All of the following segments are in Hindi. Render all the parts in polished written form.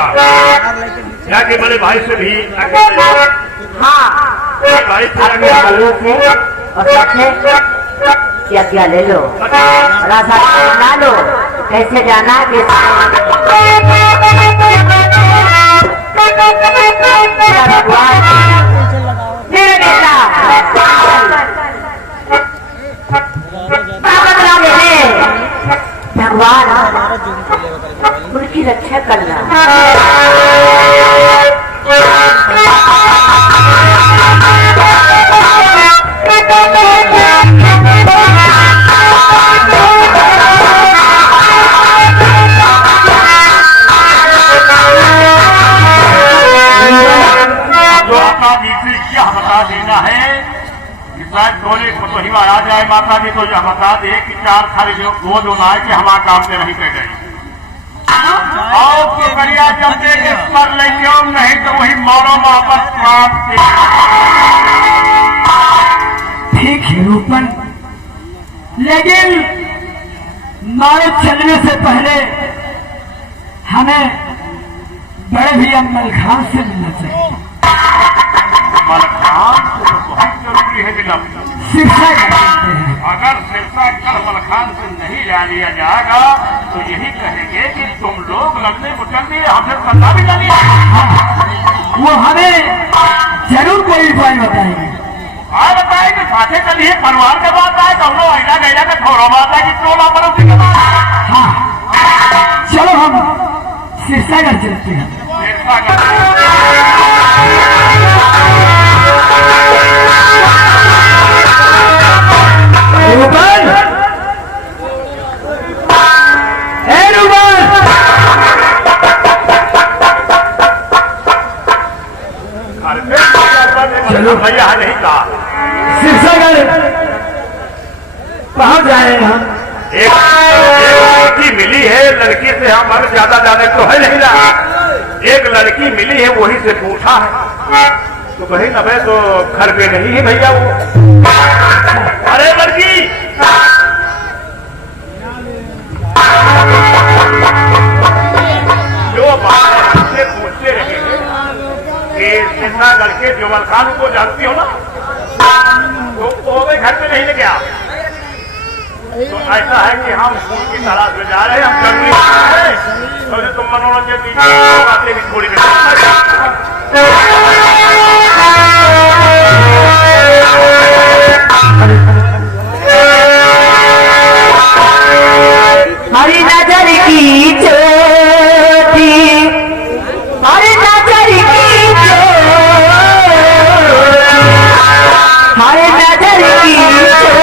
होगा। जाके बड़े भाई से भी हाँ भाई अपने भाइयों से और सबसे क्या ले लो, रास्ता बना लो, कैसे जाना है मेरे बेटा भगवान उनकी रक्षा करना। क्या बता देना है कि शायद डोले को तो ही आ जाए माता जी, तो यह बता दे कि 4 खाली गोद होना है कि हमारा काम से नहीं कर गई और शुक्रिया जब देखे पर लेके नहीं तो वही मौनो वापस प्राप्त। ठीक है रूपन, लेकिन मारे चलने से पहले हमें बड़े भैया मलखान से मिलना चाहिए। मलखान तो बहुत जरूरी है जनाब। शिक्षा अगर सिरसा कर मलखान से नहीं जा लिया जाएगा तो यही कहेंगे कि तुम लोग लड़ने को चल दिए, हमसे पता भी जानिए। वो हमें जरूर कोई उपाय बताएंगे। हाँ बताएंगे, साथे चलिए परिवार के बात आए तो हम लोग ऐसा गैला का थोड़ा बात है कि टोला बरफ के बाद। हाँ चलो हम सिरसागर चलते हैं। सिरसागर रूपन, ए रूपन, चलो भैया नहीं कहा सिरसागर पहुंच जाए हम। एक लड़की मिली है, लड़की से हम ज्यादा जाने तो है नहीं रहा। एक लड़की मिली है, वही से पूछा है तो कहीं न भाई तो घर पे नहीं है भैया वो। अरे लड़की जो बात से पूछते रहे कि सिरसागर के जोमल खान को जानती हो ना, तो वो घर पे नहीं लेके आ। तो ऐसा है कि हम उनकी तलाश में जा रहे हैं, हम जरूरी है तो तुम मनोरंजन कीजिए, बातें भी थोड़ी हरी नजर की ज्योति, हरी नजर की ज्योति, हरी नजर की ज्योति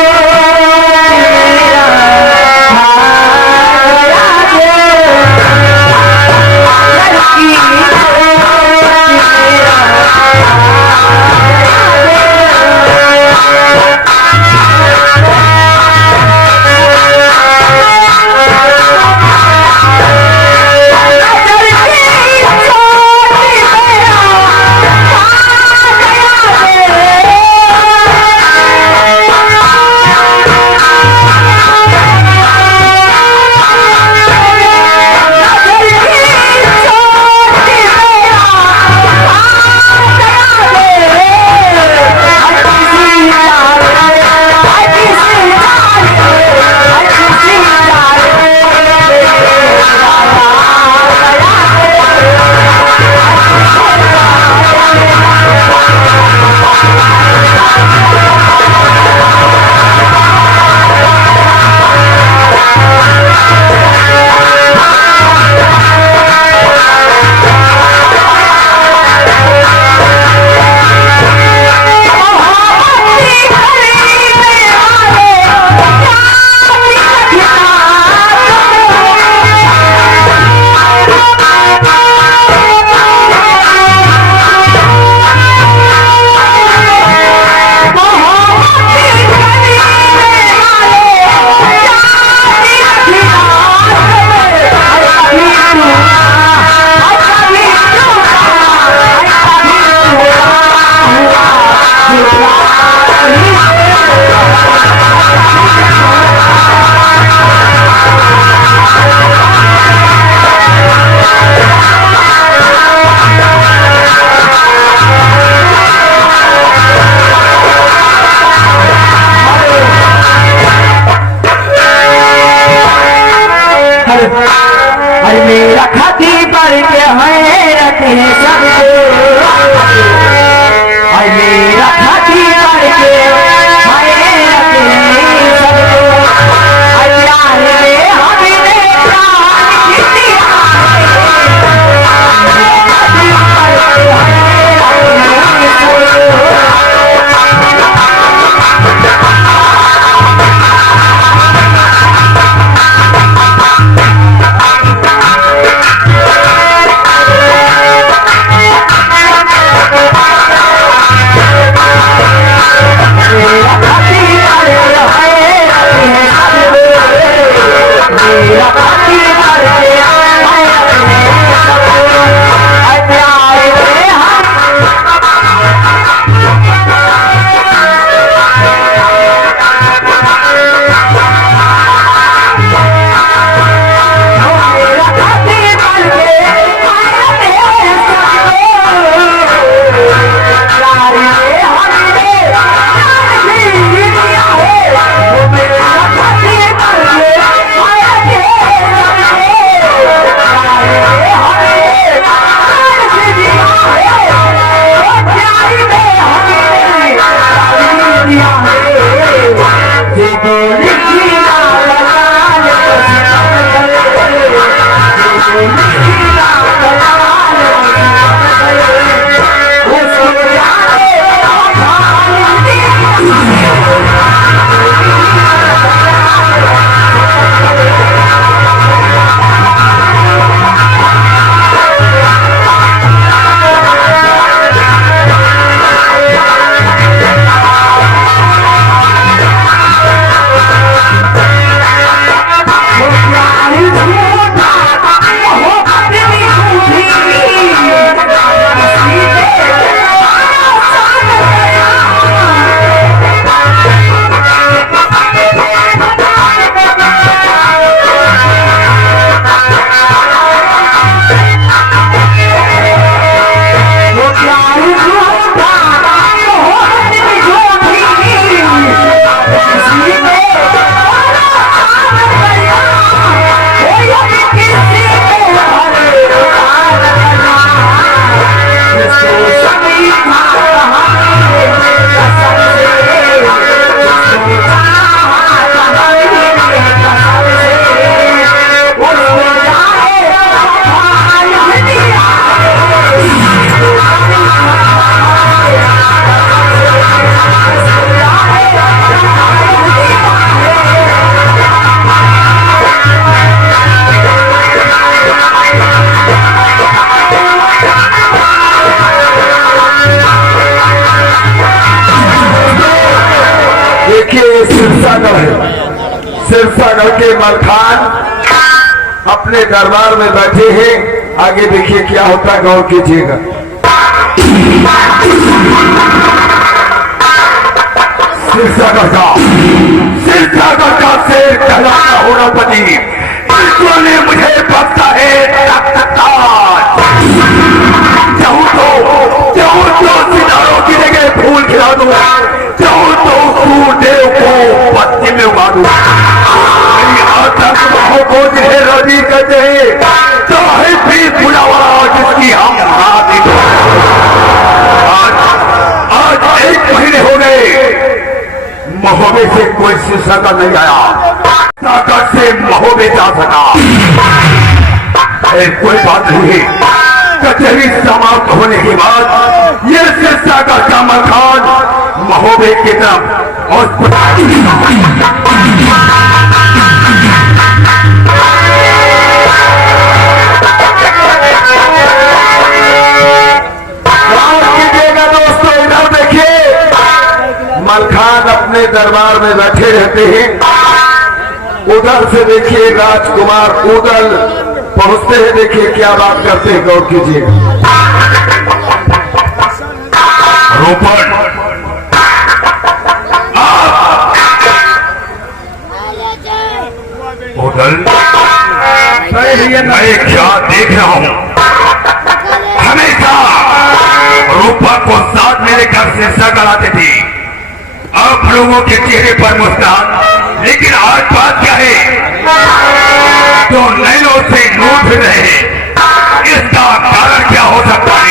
पर अरे मेरा खाती पर के हैरत है सब अरे मेरा खाती पर के हैरत है सब अरे यार रे हमने प्राण की दिया खाती पर के हैरत सिरसागढ़ के मलखान अपने दरबार में बैठे हैं। आगे देखिए क्या होता है, गौर कीजिएगा। सिरसागढ़ का शेर कहलाता होरापति, ईश्वर ने मुझे बख्शा है चाहूं तो सितारों की जगह फूल खिला दूं, चाहूं तो सूर्यदेव को पत्ती में उगा दूं। आतंकवादियों को जिन्हें राजी करते हैं, चाहे भी बुलावा जिसकी हम आज 1 महीने हो गए, महोबे से कोई सिरसागढ़ नहीं आया, सागर से महोबे जा सका। कोई बात नहीं है, कचहरी समाप्त होने के बाद ये सिरसागढ़ का मकान महोबे की तरफ और दोस्तों इधर देखिए, मलखान अपने दरबार में बैठे रहते हैं। उधर से देखिए राजकुमार उदल पहुंचते हैं। देखिए क्या बात करते हैं, गौर कीजिएगा। रोपड़ उदल, मैं क्या देख रहा हूं, हमेशा रूपा को साथ मेरे घर से सिरसागढ़ आते थे। अब लोगों के चेहरे पर मुस्कान, लेकिन आज बात क्या है? तो नए मुझसे लूट रहे हैं, इसका कारण क्या हो सकता है?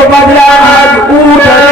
बदला आज उधर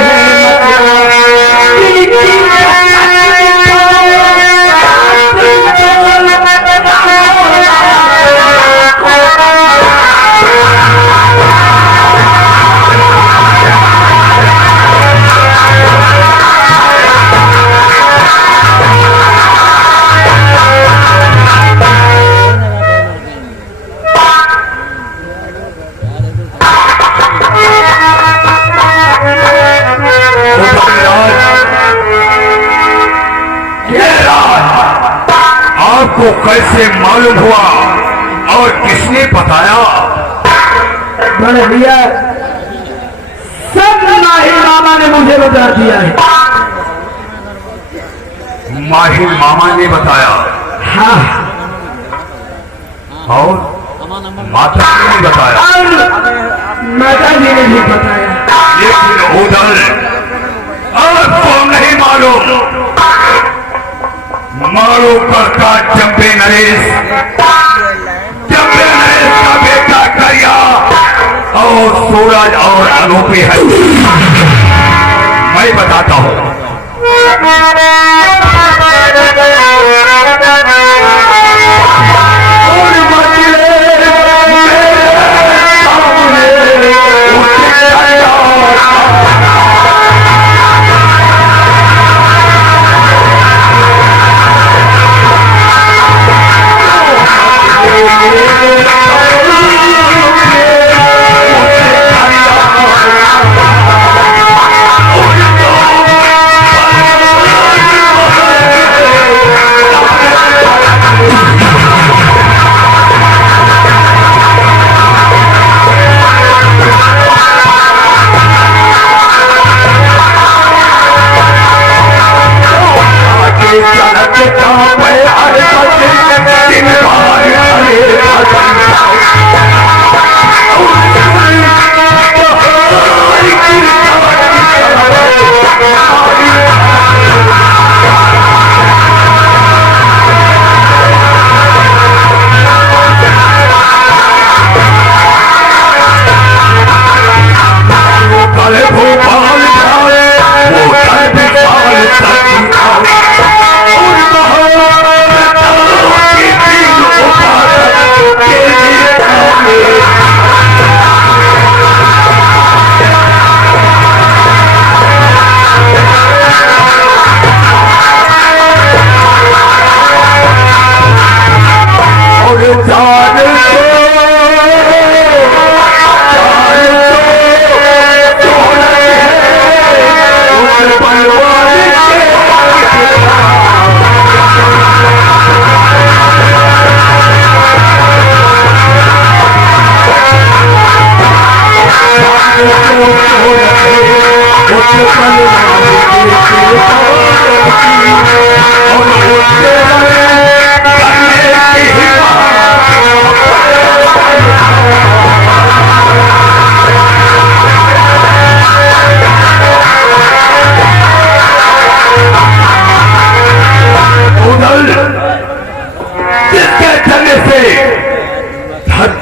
आपको कैसे मालूम हुआ और किसने बताया? बड़े भैया सब माहिर मामा ने मुझे बता दिया है। माहिर मामा ने बताया? हाँ। और माता जी ने बताया? और माता जी ने भी बताया। लेकिन उधर आपको नहीं मालूम। मारो करता जंबे नरेश का बेटा करिया और सूरज और अनूपी है। मैं बताता हूँ।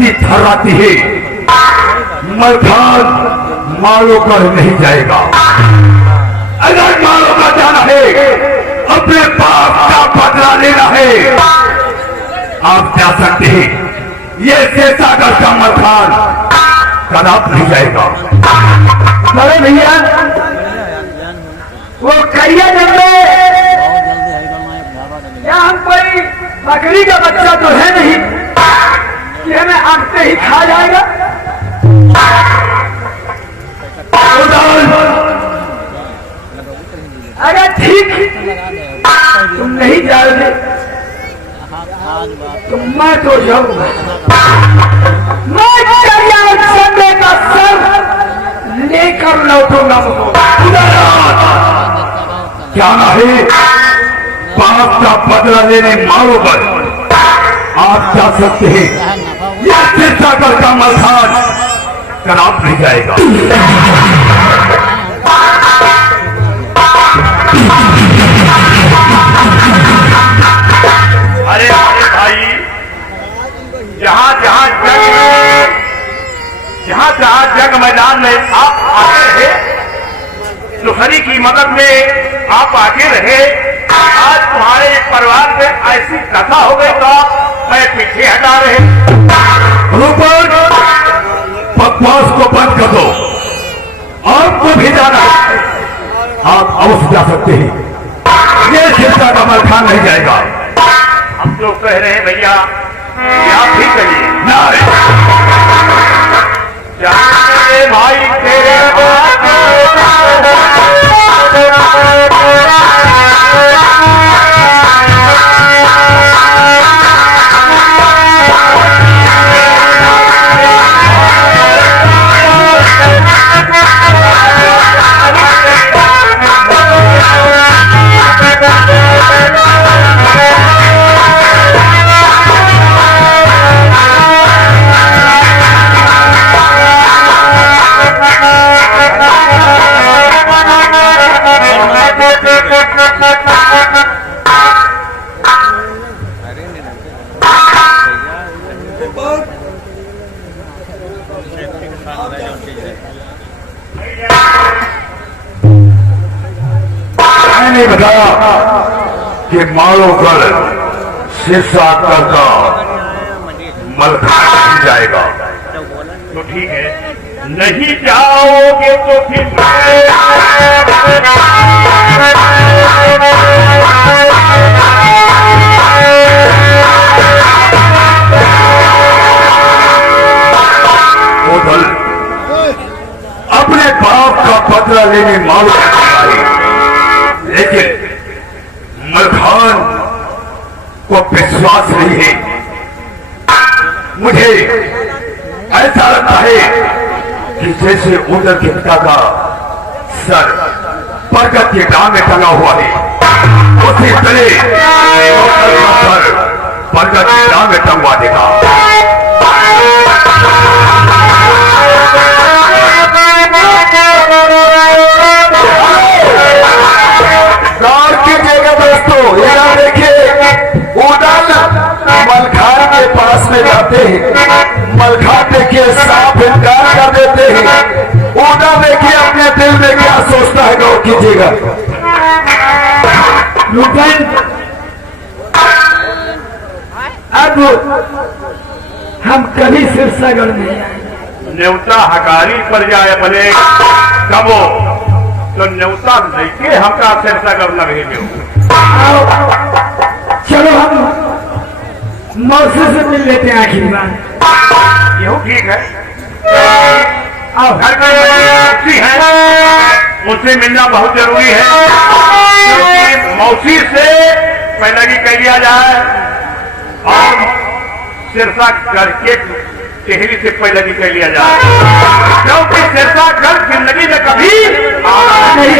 की थर्राती है, मलखान मालो कर नहीं जाएगा। अगर मालो का जाना है, अपने बाप का बदला लेना है, आप जा सकते हैं। ये शेषागढ़ का मलखान कदाप नहीं जाएगा। बड़े भैया वो करिया नंबे या हम कोई बकरी का बच्चा तो है नहीं कि हमें आंखते ही खा जाएगा। अगर ठीक तुम नहीं जाओगे तो मैं तो जाऊंगा। मैं संडे का सर लेकर लौटूंगा। क्या है बाप का बदला लेने मारो पर आप जा सकते हैं। यह शेषागढ़ का मलखान कदाप नहीं जाएगा। अरे भाई, जहाँ जहाँ जंग मैदान में आप आगे रहे, सुखरी की मदद में आप आगे रहे, आज तुम्हारे परिवार में ऐसी कथा हो गई तो मैं पीछे हटा रहे। बकवास को बंद कर दो। आपको भी जाना है, आप अवश्य जा सकते हैं। ये शेषागढ़ का मलखान नहीं जाएगा। हम जो कह रहे हैं भैया, आप भी कहिए। जाने भाई तेरे मैंने बताया कि मालोगढ़ शेषागढ़ का मलखान नहीं जाएगा। तो ठीक है, नहीं जाओगे तो फिर उधर अपने बाप का बदला लेने मालूम है, लेकिन मलखान को विश्वास नहीं है। मुझे ऐसा लगता है कि जैसे उधर के पिता का सर बरगद के डाल में टंगा हुआ है, उसी तरह उधर का सर बरगद के डाल में टंगवा देगा। गौर कीजिएगा दोस्तों, यहाँ देखिए उड़न मलखान के पास में जाते हैं, मलखान देखिए साफ इनकार कर देते हैं। उड़न देखिए अपने दिल में क्या सोचता है, गौर कीजिएगा। लुटन अब हम कभी शेषागढ़ नहीं आएंगे। न्योता हकारी पर जाए भले कबो तो न्योता लेके हमका शेषागढ़ न भेजो। चलो हम मौसी से मिल लेते हैं आखिरी बार। यूं ठीक है, अब घर में मौसी है, उनसे मिलना बहुत जरूरी है, क्योंकि मौसी से पहले की कह दिया जाए और शेषागढ़ के चेहरे से पहले की कह लिया जाए, क्योंकि शेषागढ़ जिंदगी में कभी आना नहीं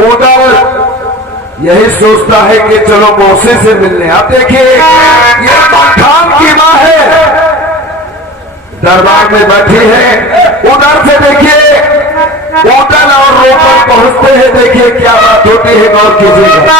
उधर यही सोचता है कि चलो मौसी से मिलने। आप देखिए ये मलखान की माँ है, दरबार में बैठी है। उधर से देखिए उधर और रोपन पहुंचते हैं, देखिए क्या बात होती है, गौर कीजिएगा।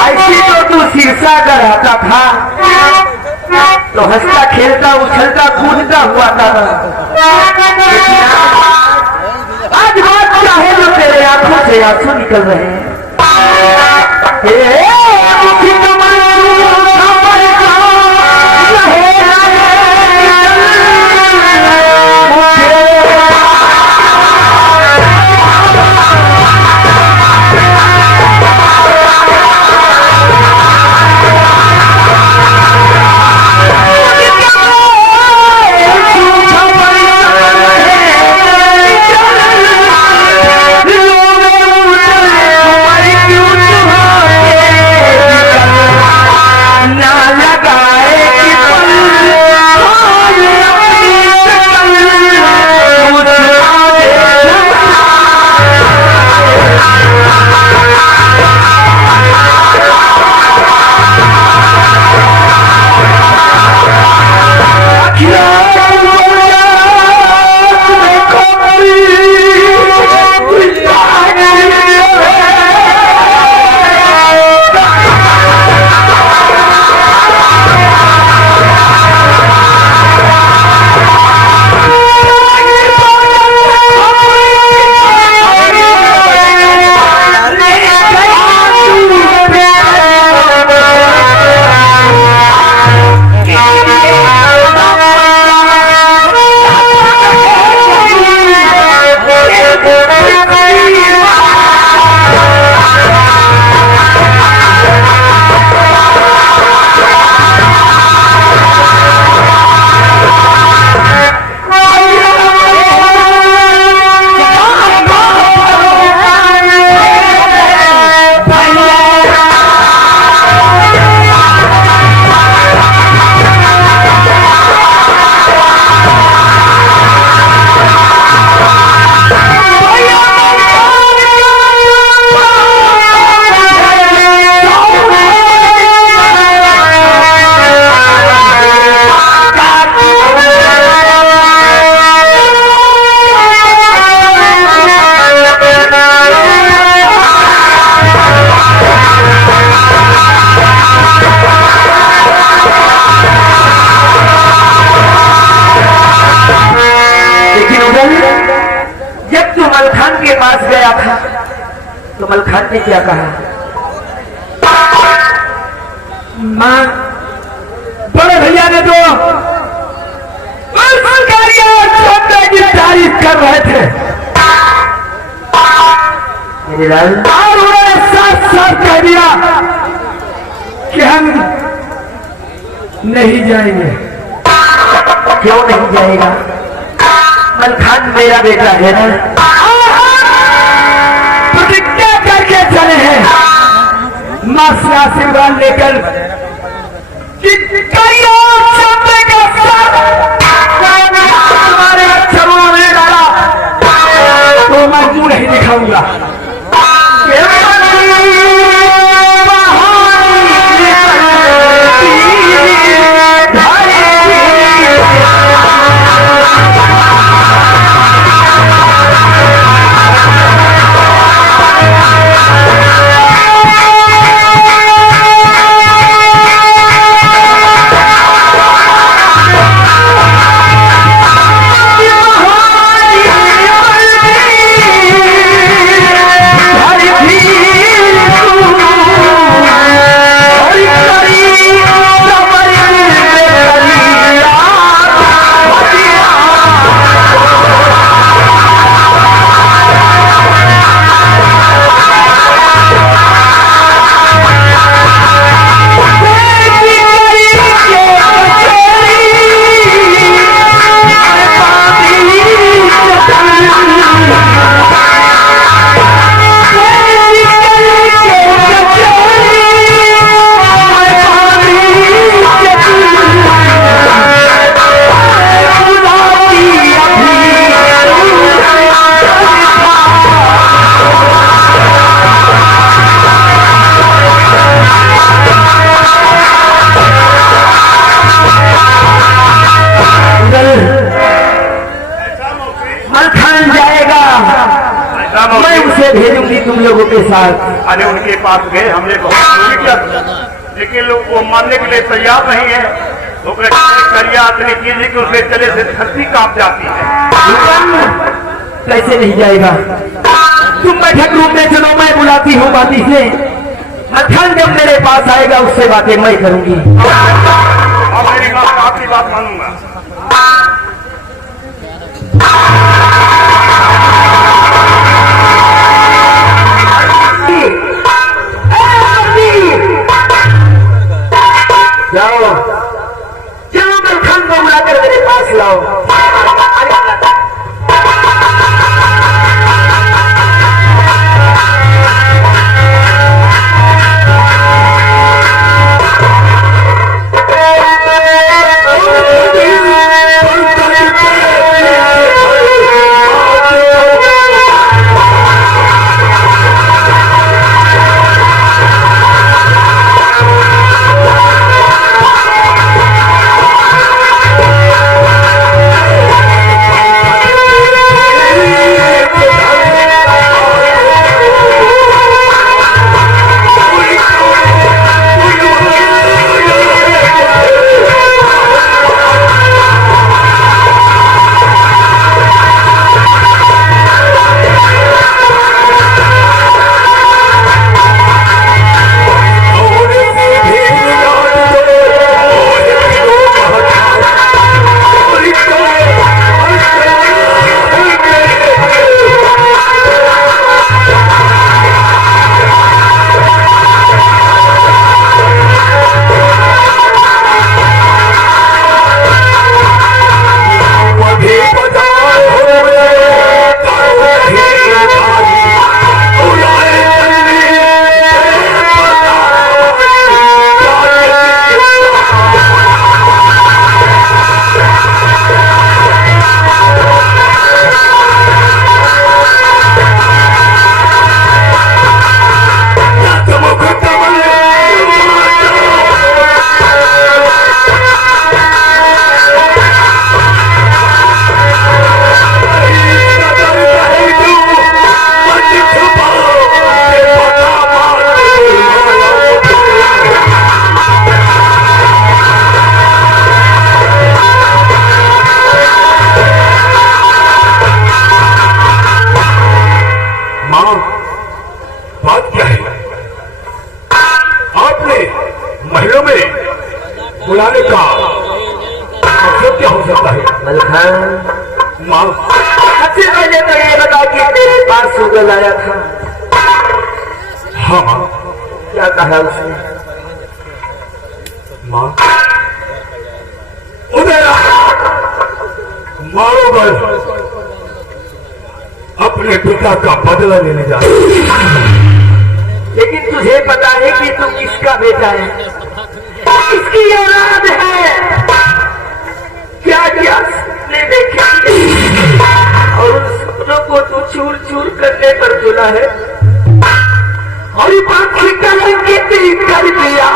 ऐसी तो तू शीर्षा कर आता था तो हंसता खेलता उछलता कूदता हुआ था। आज बात चाहे तो तेरे आंखों से आंसू निकल रहे हैं। तो मलखान ने क्या कहा? मां बड़े भैया ने जो की तारीफ कर रहे थे मेरे लाल, और उन्होंने साफ साफ कह दिया कि हम नहीं जाएंगे। क्यों नहीं जाएगा? मलखान मेरा बेटा है ना। प्रतिज्ञा करके चले हैं मां से आशीर्वाद लेकर कि कई और शब्द का साथ हमारे चरणों में डाला तो मैं मुंह नहीं दिखाऊंगा। मलखान जाएगा, ऐसा मत मैं करो। उसे भेजूंगी तुम लोगों के साथ। अरे उनके पास गए, हमने बहुत जरूरी किया, लेकिन लोग वो मानने के लिए तैयार नहीं है। तो करिया इतनी कीजिए कि उसके चले से धरती कांप जाती है। कैसे नहीं जाएगा? तुम बैठक रूम में चलो, मैं बुलाती हूँ बाती से। मलखान जब मेरे पास आएगा उससे बातें मैं करूंगी। अब मेरी बात, आपकी बात मानूंगा। जाओ चलो, मलखान को बुलाकर मेरे पास लाओ। बुलाने का मतलब क्या हो सकता है? मलखान, माँ सबसे पहले तो ये बता कि तेरे पास सुगल आया था। हाँ माँ। क्या कहा उसने? माँ उधर मारो बल अपने पिता का बदला लेने जा रहे हैं। लेकिन तुझे पता है कि तू किसका बेटा है, किसकी औलाद है? क्या क्या सपने देखे और उन सपनों को तू चूर चूर करने पर तुला है और ये बात कर दिया।